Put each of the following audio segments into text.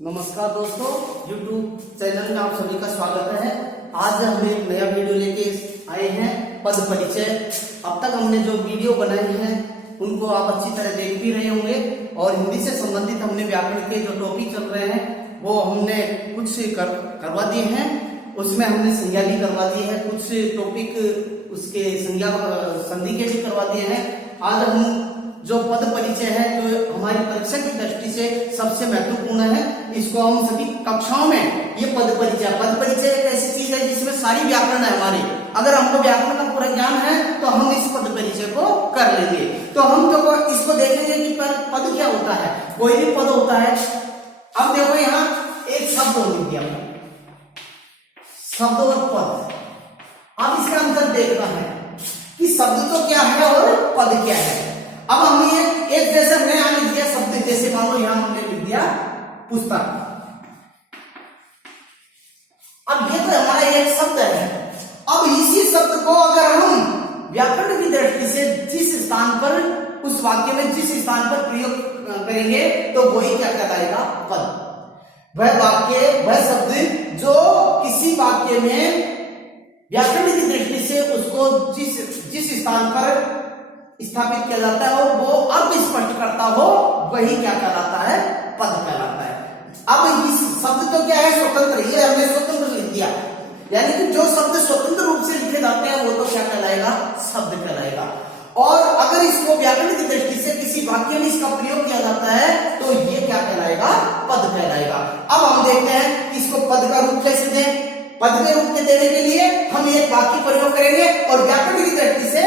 नमस्कार दोस्तों, YouTube channel में आप सभी का स्वागत है। आज हम एक नया वीडियो लेके आए हैं, पद परिचय। अब तक हमने जो वीडियो बनाए हैं उनको आप अच्छी तरह देख भी रहे होंगे और हिंदी से संबंधित हमने व्याकरण के जो टॉपिक चल रहे हैं वो हमने कुछ करवा दिए हैं। उसमें हमने संज्ञा भी करवा दी है, कुछ टॉपिक उसके संज्ञा संधि के भी करवा दिए हैं। आज हम जो पद परिचय है जो हमारी परीक्षा की दृष्टि से सबसे महत्वपूर्ण है, इसको हम सभी कक्षाओं में ये पद परिचय एक ऐसी चीज है जिसमें सारी व्याकरण है हमारे। अगर हमको व्याकरण का पूरा ज्ञान है तो हम इस पद परिचय को कर लेंगे। तो हम तो इसको देखेंगे कि पद क्या होता है। कोई भी पद होता है। अब देखो यहाँ एक शब्द लिख दिया, शब्द और पद। अब इसका अंतर देखना है कि शब्द तो क्या है और पद क्या है। अब हमने एक जैसे हमने यहां लिख दिया शब्द, जैसे मान लो यहां हमने लिख दिया पुस्तक। अब ये तो हमारा एक शब्द है। अब इसी शब्द को अगर हम व्याकरण की दृष्टि से जिस स्थान पर उस वाक्य में जिस स्थान पर प्रयोग करेंगे तो वही क्या कहलाएगा, पद। वह वाक्य, वह शब्द जो किसी वाक्य में व्याकरण की दृष्टि से उसको जिस स्थान पर स्थापित किया जाता है और वो अर्थ स्पष्ट करता हो, वही क्या कहलाता है, पद कहलाता है। अब इस शब्द तो क्या है, स्वतंत्र। ये हमने स्वतंत्र लिख दिया, यानी कि जो शब्द स्वतंत्र रूप से लिखे जाते हैं वो तो क्या कहलाएगा, शब्द कहलाएगा। और अगर इसको व्याकरण की दृष्टि से किसी वाक्य में इसका प्रयोग किया जाता है तो ये क्या कहलाएगा, पद कहलाएगा। अब हम देखते हैं कि इसको पद का रूप कैसे दें। पद के रूप में देने के लिए हम एक वाक्य प्रयोग करेंगे और व्याकरण की दृष्टि से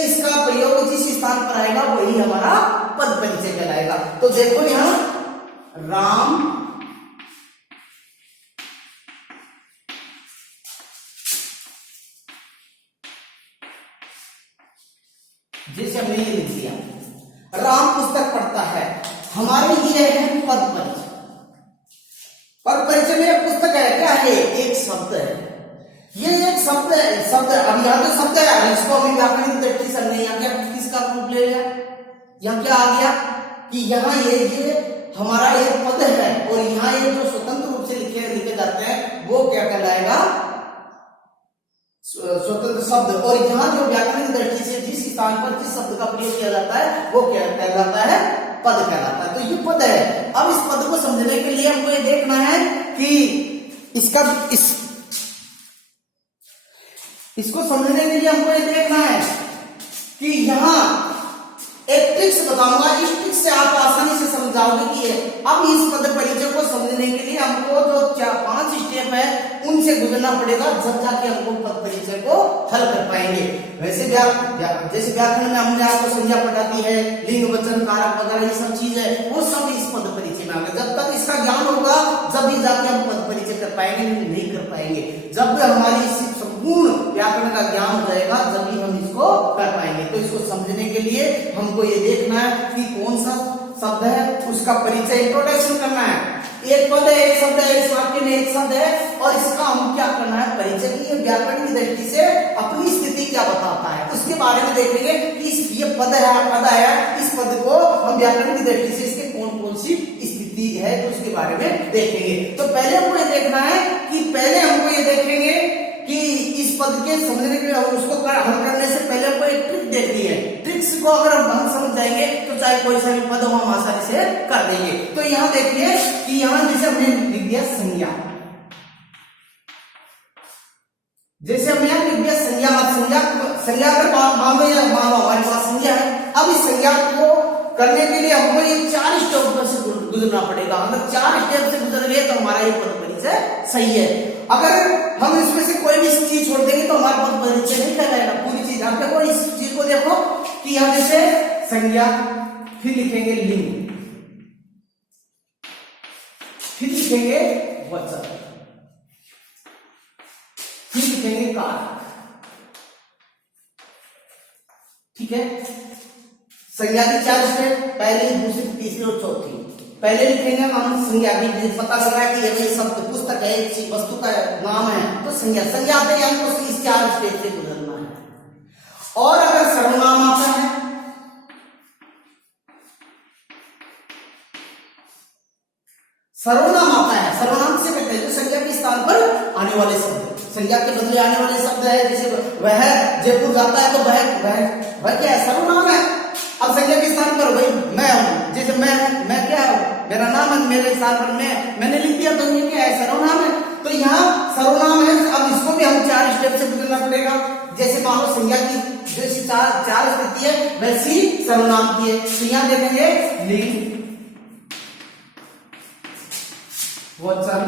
इसका प्रयोग जिस स्थान पर आएगा वही हमारा पद परिचय कहलाएगा। तो देखो यहां राम जैसे हमने ये लिख दिया, राम पुस्तक पढ़ता है। हमारे ये है पद परिचय। पद परिचय में पुस्तक है, क्या है, एक शब्द है। ये एक शब्द है। अब यहाँ तो शब्द है, इसको अभी व्याकरण की दृष्टि से नहीं आ गया, किसका रूप ले लिया। यहाँ क्या आ गया कि यहाँ ये हमारा एक पद है और यहाँ ये जो स्वतंत्र रूप से लिखे जाते हैं वो क्या कहलाएगा, स्वतंत्र शब्द। और यहाँ जो व्याकरण की दृष्टि से जिस स्थान पर जिस शब्द का प्रयोग किया जाता है वो क्या कहलाता है, पद कहलाता है। तो ये पद है। अब इस पद को समझने के लिए हमको ये देखना है कि इसको समझने के लिए हमको ये देखना है कि यहां एक ट्रिक्स बताऊंगा। इस ट्रिक्स से आप आसानी से समझ जाओगे कि अब इस पद परिचय को समझने के लिए हमको जो 4-5 स्टेप है उनसे गुजरना पड़ेगा, जब जाके हमको पद परिचय को हल कर पाएंगे। वैसे जैसे व्याकरण में हमने आपको संज्ञा पढ़ाती है, लिंग वचन कारक वगैरह ये सब चीज है, वो सब इस पद परिचय में आएगा। जब तक इसका ज्ञान होगा जब भी जाके हम पद परिचय कर पाएंगे, नहीं कर पाएंगे। जब भी हमारी संपूर्ण व्याकरण का ज्ञान हो जाएगा जब भी हम इसको कर पाएंगे। तो इसको समझने के लिए हमको ये देखना है कि कौन सा शब्द है, उसका परिचय, इंट्रोडक्शन करना है। एक पद है, एक शब्द है, इस वाक्य में एक शब्द है और इसका हम क्या करना है, परिचय की। ये व्याकरण की दृष्टि से अपनी स्थिति क्या बताता है उसके बारे में देखेंगे कि ये पद है, इस पद को हम व्याकरण की दृष्टि से इसके कौन सी स्थिति है तो उसके बारे में देखेंगे। तो पहले हमको ये देखना है कि पहले हमको ये देखेंगे कि इस पद के समझने के लिए उसको हल करने से पहले हमको एक ट्रिक देखनी है। ट्रिक्स को अगर हम समझ जाएंगे तो चाहे कोई सा भी पद हम आसानी से कर देंगे। तो यहाँ देखिए कि यहाँ जैसे हमने लिख दिया संज्ञा, जैसे हमने यहाँ लिख दिया संज्ञा अगर मानो हमारे पास संज्ञा है। अब इस संज्ञा को करने के लिए हमको ये 4 स्टेप से गुजरना पड़ेगा। अगर 4 स्टेप से गुजर गए तो हमारा ये पद परिचय सही है। अगर हम इसमें से कोई भी चीज छोड़ देंगे तो हमारा पद परिचय नहीं कहलाएगा। पूरी चीज आप देखो, इस चीज को देखो कि यहां जैसे संज्ञा, फिर लिखेंगे लिंग, फिर लिखेंगे वचन, फिर लिखेंगे कारक। ठीक है, संज्ञा की 4 स्टेप, पहली, दूसरी, तीसरी और चौथी। पहले लिखेंगे हम संज्ञा की, पता चल रहा है कि ये शब्द पुस्तक है, एक वस्तु का नाम है तो संज्ञा आते हैं हमको इस 4 स्टेप से गुजरना है। और अगर सर्वनाम आता है सर्वनाम आता है। सर्वनाम से कहते हैं जो संज्ञा के स्थान पर आने वाले शब्द, संज्ञा के बदले आने वाले शब्द है। जैसे वह जयपुर जाता है तो वह क्या है, सर्वनाम है। अब संज्ञा के स्थान पर वही मैं हूं, जैसे मैं क्या हूं, मेरा नाम है, मेरे स्थान पर मैंने लिख दिया तो ये क्या है, सर्वनाम है। तो यहाँ सर्वनाम है। अब इसको भी हम 4 स्टेप से बदलना पड़ेगा। जैसे मान लो संज्ञा की जैसी चार स्थिति है वैसी सर्वनाम की है। तो यहाँ देखेंगे लिंग, वचन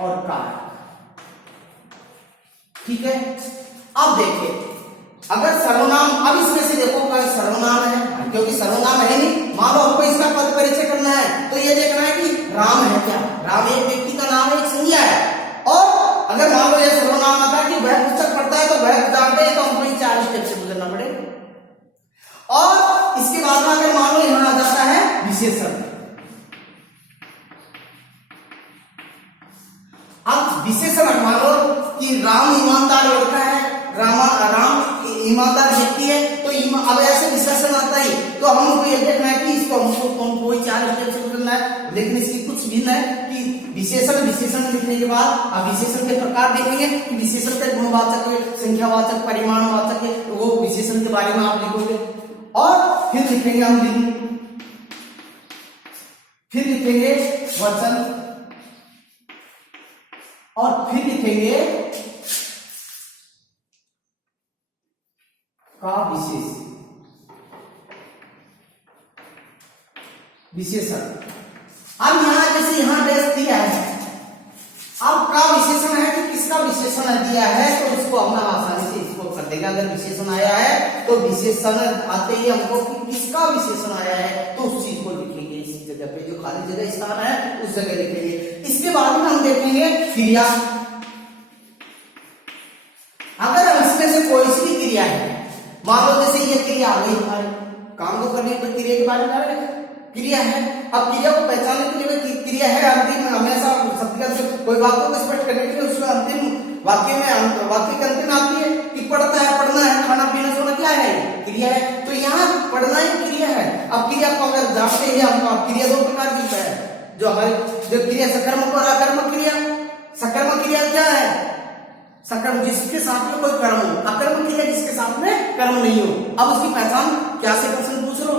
और कारक, ठीक है। अब देखिए अगर सर्वनाम, अब इसमें से देखो क्या सर्वनाम है, क्योंकि सर्वनाम है नहीं। मान लो हमको इसका पद परिचय करना है तो ये देखना है कि राम है क्या, राम एक व्यक्ति का नाम है, एक संज्ञा है। और अगर मान लो ये सर्वनाम आता है कि वह पुस्तक पढ़ता है तो वह जानते हैं, तो हमको 4 स्टेप से गुजरना पड़ेगा। और इसके बाद में अगर मान लो यहां आ जाता है विशेषण। अब विशेषण मान लो कि राम ईमानदार लड़का है, राम ईमानदार व्यक्ति है, तो अब ऐसे विशेषण आता है तो हमको ये देखना है कि इसको हमको कोई 4 स्टेप से गुजरना है। लेकिन इसकी कुछ भिन्न है कि विशेषण लिखने के बाद अब विशेषण के प्रकार देखेंगे कि विशेषण का गुणवाचक है, संख्यावाचक, परिमाणवाचक है, तो वो विशेषण के बारे में आप लिखोगे। और फिर लिखेंगे हम लिंग, फिर लिखेंगे वचन और फिर लिखेंगे का विशेषण। अब यहां जैसे यहां डैश दिया है, अब का विशेषण है कि किसका विशेषण दिया है, तो उसको हम आसानी से इसको कर देंगे। अगर विशेषण आया है तो विशेषण आते ही हमको कि किसका विशेषण आया है तो उस चीज को लिखेंगे। इस जगह पे जो खाली जगह स्थान है उस जगह लिखेंगे। इसके बाद में हम देखेंगे क्रिया। अगर इसमें से कोई सी भी क्रिया है, मान लो जैसे ये क्रिया आ गई, हमारे काम को करने पर क्रिया के बारे में क्रिया है। अब क्रिया को पहचानने के लिए क्रिया है अंतिम में हमेशा शब्द से कोई बात को स्पष्ट करने के लिए उसमें अंतिम वाक्य के अंतिम आती है कि पढ़ता है, पढ़ना है, खाना पीना सोना क्या है, क्रिया है। तो यहाँ पढ़ना ही क्रिया है। अब क्रिया को अगर जानते हैं हमको, क्रिया 2 प्रकार की है जो हमारे जो क्रिया सकर्मक और अकर्मक क्रिया। सकर्मक क्रिया क्या है, सकर्म जिसके साथ में कोई कर्म हो, अकर्मक क्रिया जिसके साथ में कर्म नहीं हो। अब उसकी पहचान क्या से प्रश्न पूछ लो,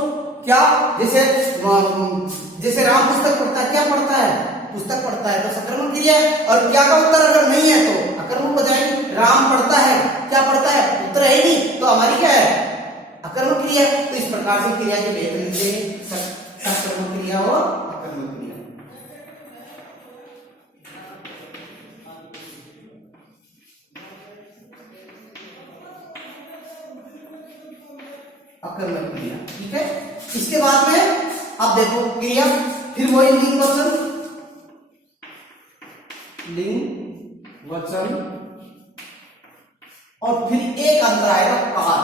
क्या जैसे राम पुस्तक पढ़ता है, क्या पढ़ता है, पुस्तक पढ़ता है, तो सकर्मक क्रिया है। और क्या का उत्तर अगर नहीं है तो अकर्मक हो जाएगी। राम पढ़ता है, क्या पढ़ता है, उत्तर है ही नहीं, तो हमारी क्या है, अकर्मक क्रिया है। तो इस प्रकार से क्रिया के भेद मिलते हैं, सकर्मक क्रिया और अकर्मक क्रिया। अकर्मक क्रिया, ठीक है। इसके बाद में अब देखो क्रिया, फिर वही लिंग वचन और फिर एक अंतर आएगा काल।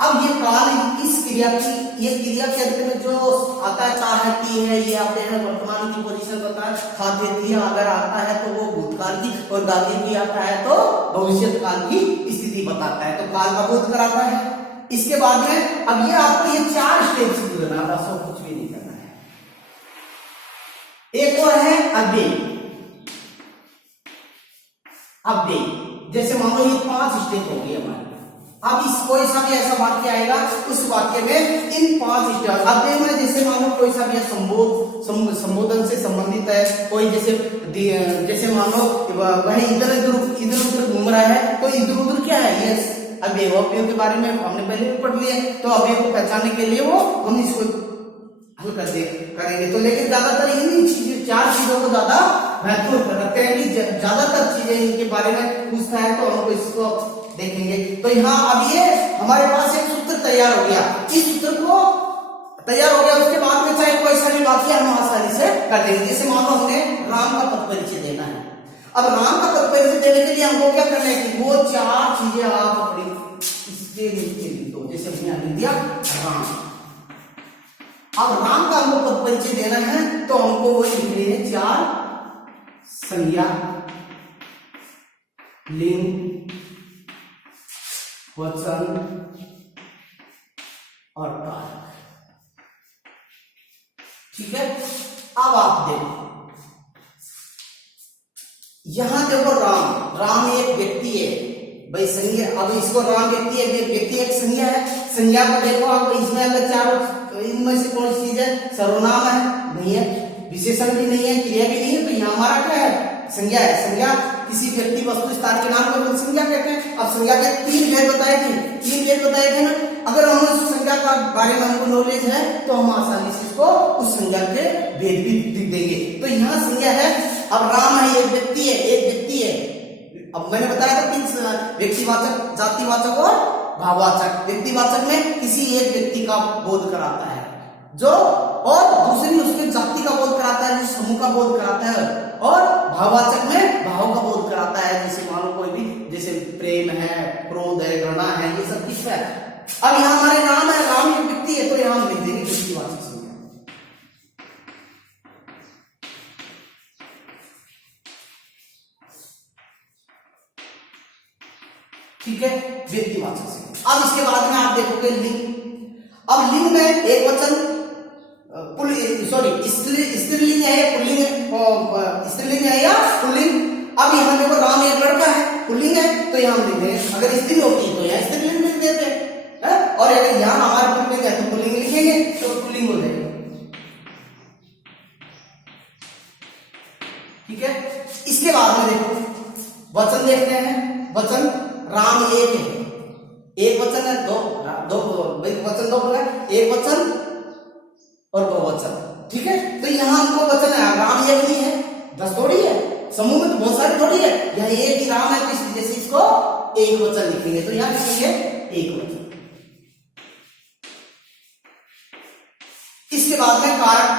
अब ये काल इस क्रिया की, ये क्रिया के अंत में जो आता है, ता है, ती है, ये आते हैं, वर्तमान की पोजीशन बताता है। खाते थी अगर आता है तो वो भूतकाल की, और गांधी जी आता है तो भविष्य काल की स्थिति बताता है, तो काल का बोध कराता है। इसके बाद में अब ये आपको ये 4 स्टेप से गुजरना, बस और कुछ भी नहीं करना है। एक और है अव्यय। जैसे मान लो ये 5 स्टेप हो गए हमारे। अब इस कोई सा भी ऐसा वाक्य आएगा, उस वाक्य में इन 5 स्टेप अव्यय में, जैसे मान लो कोई सा भी संबोधन से संबंधित है, कोई जैसे मान लो वह इधर उधर घूम रहा है, तो इधर उधर क्या है, ये अवयव के बारे में हमने पहले भी पढ़ लिया। तो अवयव को पहचानने के लिए वो हम इसको हल करेंगे। तो लेकिन ज्यादातर इन 4 चीजों को ज्यादा महत्व रखते हैं कि ज्यादातर चीजें इनके बारे में पूछता है, तो हमको इसको देखेंगे। तो यहाँ अब ये हमारे पास एक सूत्र तैयार हो गया। इस सूत्र को तैयार हो गया, उसके बाद में चाहे कोई सा भी वाक्य हम आसानी से कर देंगे। जैसे मान लो हमें राम का पद परिचय देना है। अब राम का पद परिचय देने के लिए हमको क्या करना है कि वो 4 चीजें आप अपनी इसके नीचे लिख दो। जैसे हमने लिख दिया राम। अब राम का हमको पद परिचय देना है तो हमको वो लिखने हैं 4 संज्ञा, लिंग, वचन और कारक। यहाँ देखो राम, राम एक व्यक्ति है भाई, संज्ञा। अब इसको राम व्यक्ति है, व्यक्ति एक संज्ञा है। संज्ञा को देखो आप, इसमें अगर चारों इनमें से कौन सी चीज है? सर्वनाम है, नहीं है, विशेषण भी नहीं है, क्रिया भी नहीं है, तो यहाँ हमारा क्या है? संज्ञा है। संज्ञा किसी व्यक्ति वस्तु स्थान के नाम को संज्ञा कहते हैं। अब संज्ञा के तीन भेद बताए थे ना। अगर हम उस संज्ञा का बारे में हमको नॉलेज है तो हम आसानी से इसको उस संज्ञा के भेद भी लिख देंगे। तो यहाँ संज्ञा है। अब राम है, एक व्यक्ति है। अब मैंने बताया था तीन व्यक्तिवाचक, जातिवाचक और भाववाचक। व्यक्तिवाचक में किसी एक व्यक्ति का बोध कराता है जो, और दूसरी उसके जाति का बोध कराता है, समूह का बोध कराता है, और भाववाचक में भाव का बोध कराता है। जैसे मानो कोई भी, जैसे प्रेम है, क्रोध है, घृणा है, ये सब किस है। अब यहाँ हमारे राम है, राम एक व्यक्ति है, तो यहाँ हम लिख देंगे व्यक्तिवाचक संज्ञा। ठीक है, व्यक्तिवाचक संज्ञा। अब इसके बाद में आप देखोगे लिंग। अब लिंग में एक वचन, स्त्रीलिंग है या पुल्लिंग है, स्त्रीलिंग है या पुल्लिंग। अब यहाँ देखो राम एक लड़का है, पुल्लिंग है, तो यहाँ लिख देंगे। अगर स्त्री होती है तो यहाँ स्त्रीलिंग लिख देते हैं, और अगर यहाँ हमारे पुल्लिंग है तो पुल्लिंग लिखेंगे, तो पुल्लिंग हो जाएगा। ठीक है, इसके बाद में देखो वचन देखते हैं। वचन राम एक है, एक वचन है, दो वचन, दो प्रकार, एक वचन और बहुवचन। ठीक है, तो यहाँ हमको वचन है, राम एक नहीं है, 10 थोड़ी है, समूह में तो बहुत सारे थोड़ी है, यहाँ एक ही राम है, तो इसलिए जैसे इसको एक वचन लिखेंगे, तो यहाँ लिखेंगे एक वचन। इसके बाद में कारक,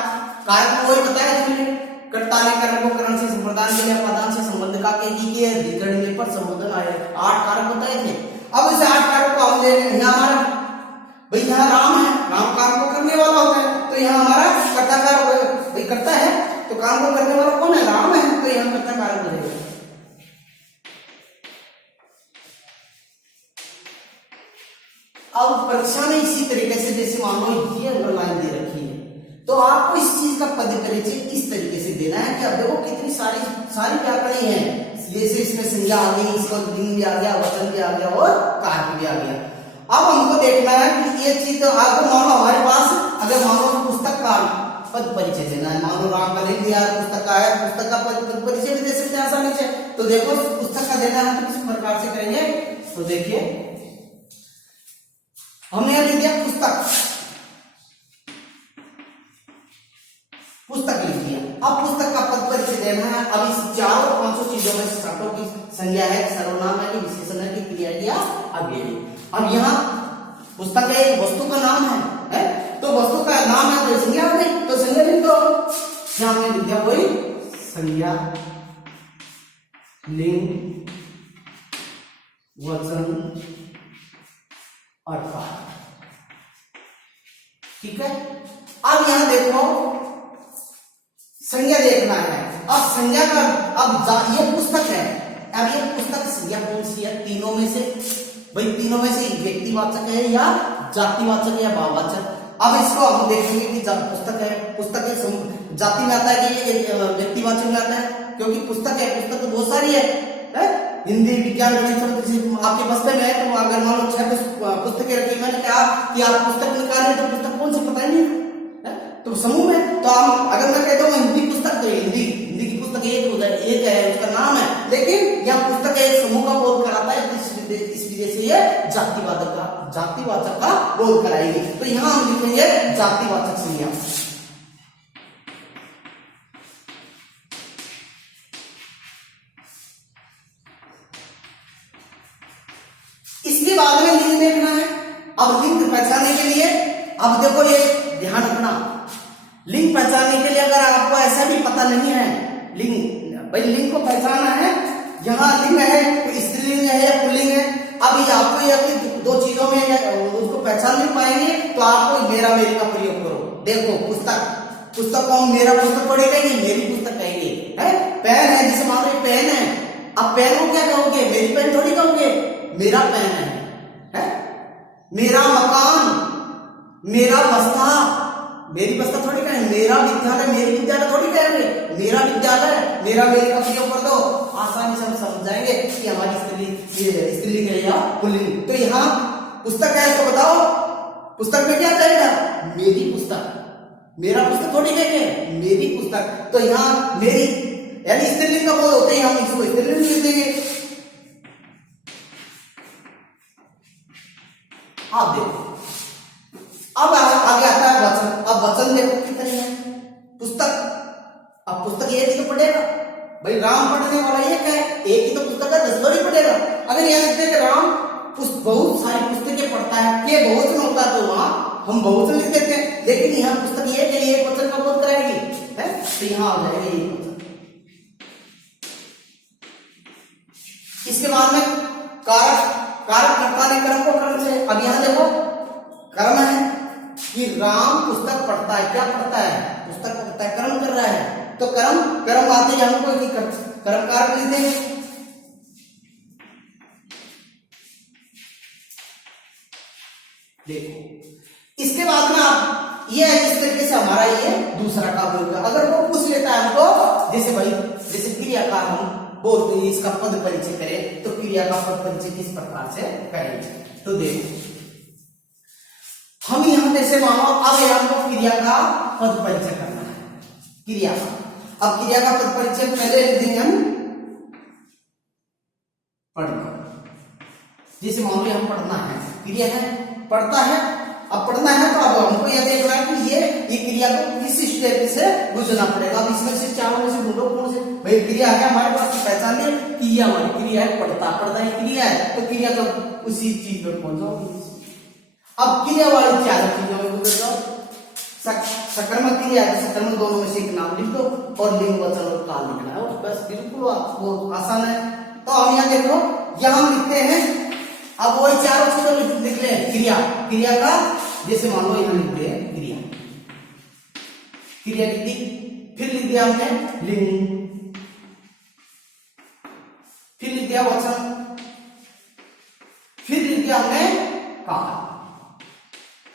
कारक को वही बताया तुमने, कर्ता ने कर्म को करण से संप्रदान के लिए पदान से संबंध का के अधिकरण पर संबोधन आए, 8 कारक बताए थे। अब इस 8 कारक को हम ले लें। यहाँ हमारा भाई, यहाँ राम है, राम काम को करने वाला होता है, तो यहाँ हमारा कर्ता कारक भाई करता है, तो काम को करने वाला कौन है? राम है, तो यहाँ कर्ता कारक बनेगा। अब परीक्षा में इसी तरीके से, जैसे मान लो ये अंडरलाइन दे रखी है, तो आपको इस चीज का पद परिचय इस तरीके से देना है कि अब देखो कितनी सारी व्याकरणी है। जैसे इसमें संज्ञा आ गई, इसका लिंग भी आ गया, वचन भी आ गया और कारक भी आ गया। अब हमको देखना है कि ये चीज, अगर मानो हमारे पास, अगर मानो पुस्तक का पद परिचय देना है, मानो राम का लिख दिया, पुस्तक का है, पुस्तक का पद परिचय भी दे सकते हैं आसानी से। तो देखो पुस्तक का देना है तो किस प्रकार से करेंगे, तो देखिए हमने लिख दिया पुस्तक, पुस्तक लिख दिया। अब पुस्तक का पद परिचय देना है। अब इस 400-500 चीजों में शब्दों की संज्ञा है, सर्वनाम है कि विशेषण है कि क्रिया है या अव्यय। अब यहाँ पुस्तक है, वस्तु का नाम है, तो वस्तु का नाम है तो संज्ञा है, तो संज्ञा लिख दो। यहाँ हमने लिख दिया कोई संज्ञा, लिंग, वचन और कारक। ठीक है, अब यहां देखो संज्ञा देखना है। अब संज्ञा का, अब ये पुस्तक है, अब ये पुस्तक संज्ञा कौन सी है? तीनों में से भाई, तीनों में से व्यक्तिवाचक है या जातिवाचक है या भाववाचक। अब इसको हम देखेंगे कि पुस्तक है, पुस्तक जाति में आता है कि व्यक्तिवाचक में आता है, क्योंकि पुस्तक है, पुस्तक तो बहुत सारी है? हिंदी, विज्ञान, गणित आपके बस्ते में है, तो अगर मान लो 6 पुस्तकें रखी, मैंने कहा कि आप पुस्तक निकालें तो पुस्तक कौन सी पता नहीं है, तो समूह में। तो हम अगर मैं कहता हूँ हिंदी पुस्तक, तो हिंदी की पुस्तक एक है, उसका नाम है, लेकिन यह पुस्तक एक समूह का बोध कराता है, इस वजह से ये जातिवाचक का बोध कराएगी। तो यहाँ हम लिखेंगे जातिवाचक संज्ञा। इसके बाद में लिंग देखना है। अब लिंग पहचानने के लिए, अब देखो ये ध्यान रखना, लिंग पहचानने के लिए अगर आपको ऐसा भी पता नहीं है, लिंग भाई लिंग को पहचानना है, यहाँ लिंग है तो स्त्रीलिंग है या पुल्लिंग है। अब ये आपको ये 2 चीजों में उसको पहचान नहीं पाएंगे, तो आपको मेरा मेरी का प्रयोग करो। देखो पुस्तक को हम मेरा पुस्तक थोड़ी कहेंगे, मेरी पुस्तक कहेंगे, है। पेन है, जैसे मान लो पेन है, अब पेन को क्या कहोगे? मेरी पेन थोड़ी कहोगे, मेरा पेन है? मेरा मकान, मेरा बस्ता, मेरी बस्ता थोड़ी कहेंगे, मेरा विद्यालय, मेरी विद्यालय थोड़ी कहेंगे, मेरा विद्यालय, मेरा मेरी का प्रयोग कर दो। आसानी से हम समझ जाएंगे कि हमारी स्त्रीलिंग है या पुल्लिंग। तो यहाँ पुस्तक है तो बताओ पुस्तक में क्या कहेगा? मेरी पुस्तक। मेरा पुस्तक थोड़ी कहेंगे, मेरी पुस्तक। तो यहाँ मेरी यानी स्त्रीलिंग का बोध होते ही हम इसको स्त्रीलिंग लिख देंगे। आप देखो अब आगे आता है वचन। अब वचन देखो कितने हैं? पुस्तक। अब पुस्तक एक ही तो पढ़ेगा भाई, राम पढ़ने वाला एक है, एक ही तो पुस्तक है, 10 थोड़ी पढ़ेगा। अगर यह लिखते हैं कि राम बहुत सारी पुस्तकें पढ़ता है, के बहुवचन होता है तो वहां हम बहुवचन लिख देते हैं, लेकिन यहाँ पुस्तक एक है, एक वचन का बोध कराएगी है, तो यहाँ आ जाएगा ये वचन। इसके बाद में कारक। कारक कर्ता ने कर्म को कर्म से। अब यहाँ देखो कर्म है कि राम पुस्तक पढ़ता है। क्या पढ़ता है? पुस्तक पढ़ता है, कर्म कर रहा है। तो कर्म आते ही हमको कर्म कारक लिख देंगे। देखो इसके बाद में आप ये इस तरीके से हमारा ये दूसरा काम होगा। अगर वो पूछ लेता है हमको, जैसे भाई जैसे क्रिया का हम बोलते हैं इसका पद परिचय करें, तो क्रिया का पद परिचय किस प्रकार से करेंगे? तो देखो हम यहां जैसे मानो अब हमको क्रिया का पद परिचय करना है। क्रिया का अब क्रिया का पद परिचय पहले लिख देंगे हम पढ़ना। जैसे मान लो हम पढ़ना है, क्रिया है पढ़ता है। अब पढ़ना है तो अब हमको यह देखना है कि ये क्रिया को किस स्टेप से गुजरना पड़ेगा। अब इसमें से चारों में से ढूंढो कौन से भाई क्रिया है हमारे पास, पहचान ले कि ये हमारी क्रिया है, पढ़ता ही क्रिया है, तो क्रिया तो उसी चीज पर पहुंच जाओगी। अब क्रिया वाली चार चीजों में गुजर जाओ। सकर्मक क्रिया है, सकर्मक दोनों में से एक नाम लिख दो और लिंग वचन और काल लिखना है, बस बिल्कुल आपको आसान है। तो हम यहाँ देखो यहां हम लिखते हैं, अब वही चारों चीजों लिख ले क्रिया का। जैसे मान लो यहां लिख दिया क्रिया लिख दी, फिर लिख दिया हमने लिंग, फिर लिख दिया वचन, फिर लिख दिया हमने काल।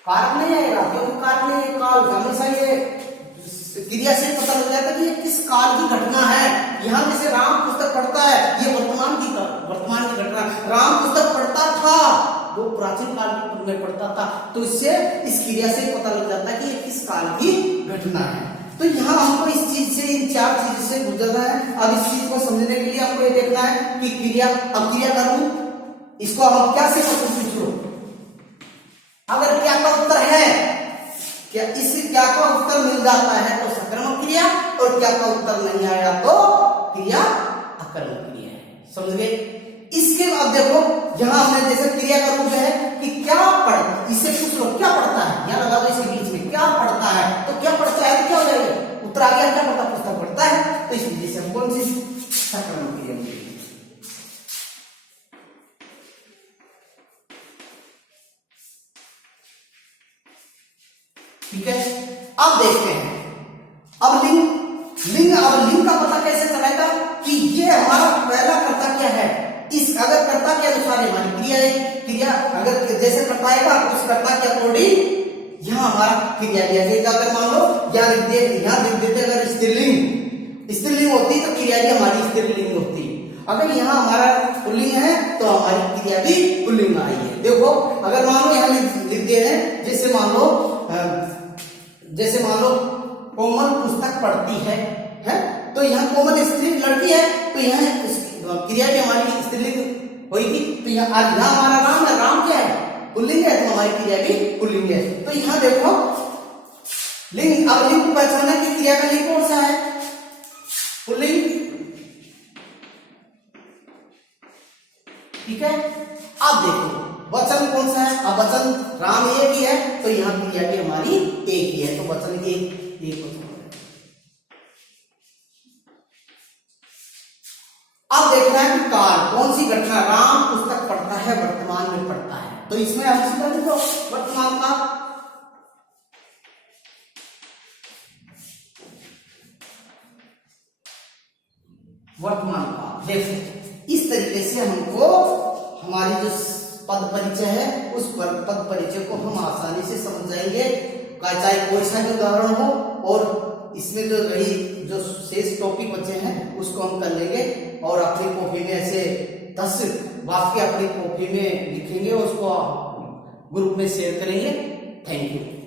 कारक नहीं आएगा क्योंकि कारक नहीं, काल हमेशा ये क्रिया से पता लग जाता है कि ये किस काल की घटना है। यहाँ जैसे राम पुस्तक पढ़ता है, ये वर्तमान की घटना। राम पुस्तक पढ़ता था, वो प्राचीन काल में पढ़ता था, तो इससे इस क्रिया से पता लग जाता है कि ये किस काल की घटना है। तो यहाँ हमको इस चीज से, इन चार चीज से गुजरना है। अब इस चीज को समझने के लिए हमको ये देखना है कि क्रिया, अब क्रिया का रूप इसको हम क्या से पूछ लो। अगर क्या का उत्तर है, क्या इस क्या का उत्तर मिल जाता है तो सकर्मक क्रिया, और क्या का उत्तर नहीं आया तो क्रिया अकर्मक क्रिया है। समझ गए? इसके बाद देखो यहां हमने जैसे क्रिया का रूप है कि क्या पढ़ता, इससे पूछ लो क्या पढ़ता है, यहां लगा दो इसके बीच में क्या पढ़ता है, तो क्या पढ़ता है तो क्या हो जाएगा उत्तर आ गया, क्या पढ़ता पुस्तक पढ़ता है। तो इस वजह से हम कौन सी सकर्मक क्रिया मिलेगी। ठीक है, अब देखते हैं अब लिंग का पता कैसे चलेगा कि ये हमारा पहला कर्ता क्या है। इस अगर कर्ता के अनुसार हमारी क्रिया है, क्रिया अगर जैसे कर्ता आएगा उस कर्ता के अकॉर्डिंग यहाँ हमारा क्रिया दिया। अगर मान लो यहाँ लिख देते अगर स्त्रीलिंग होती तो क्रिया भी हमारी स्त्रीलिंग होती। अगर यहाँ हमारा पुल्लिंग है तो हमारी क्रिया भी पुल्लिंग आई है। देखो अगर मान लो यहाँ लिख दे हैं, जैसे मान लो कोमल पुस्तक पढ़ती है तो यहाँ कोमल स्त्री लड़की है, तो यहाँ क्रिया भी हमारी स्त्रीलिंग होगी। तो यहाँ हमारा राम है, राम क्या है पुल्लिंग है, तो हमारी क्रिया भी पुल्लिंग है। तो यहाँ देखो लिंग, अब लिंग को पहचाना कि क्रिया का लिंग कौन सा है, पुल्लिंग। ठीक है, अब देखो वचन कौन सा है। अब वचन राम एक ही है, तो यहाँ क्रिया भी हमारी एक ही है, तो वचन एक वचन। अब देखना है कि काल कौन सी घटना, राम पुस्तक पढ़ता है वर्तमान में पढ़ता है, तो इसमें हम सीधा देखो वर्तमान का देखो। इस तरीके से हमको हमारी जो पद परिचय है उस पद परिचय को हम आसानी से समझ जाएंगे, चाहे कोई सा भी उदाहरण हो और इसमें जो रही जो शेष टॉपिक बचे हैं उसको हम कर लेंगे और अपनी कॉपी में ऐसे 10 वाक्य अपनी कॉपी में लिखेंगे, उसको ग्रुप में शेयर करेंगे। Thank you.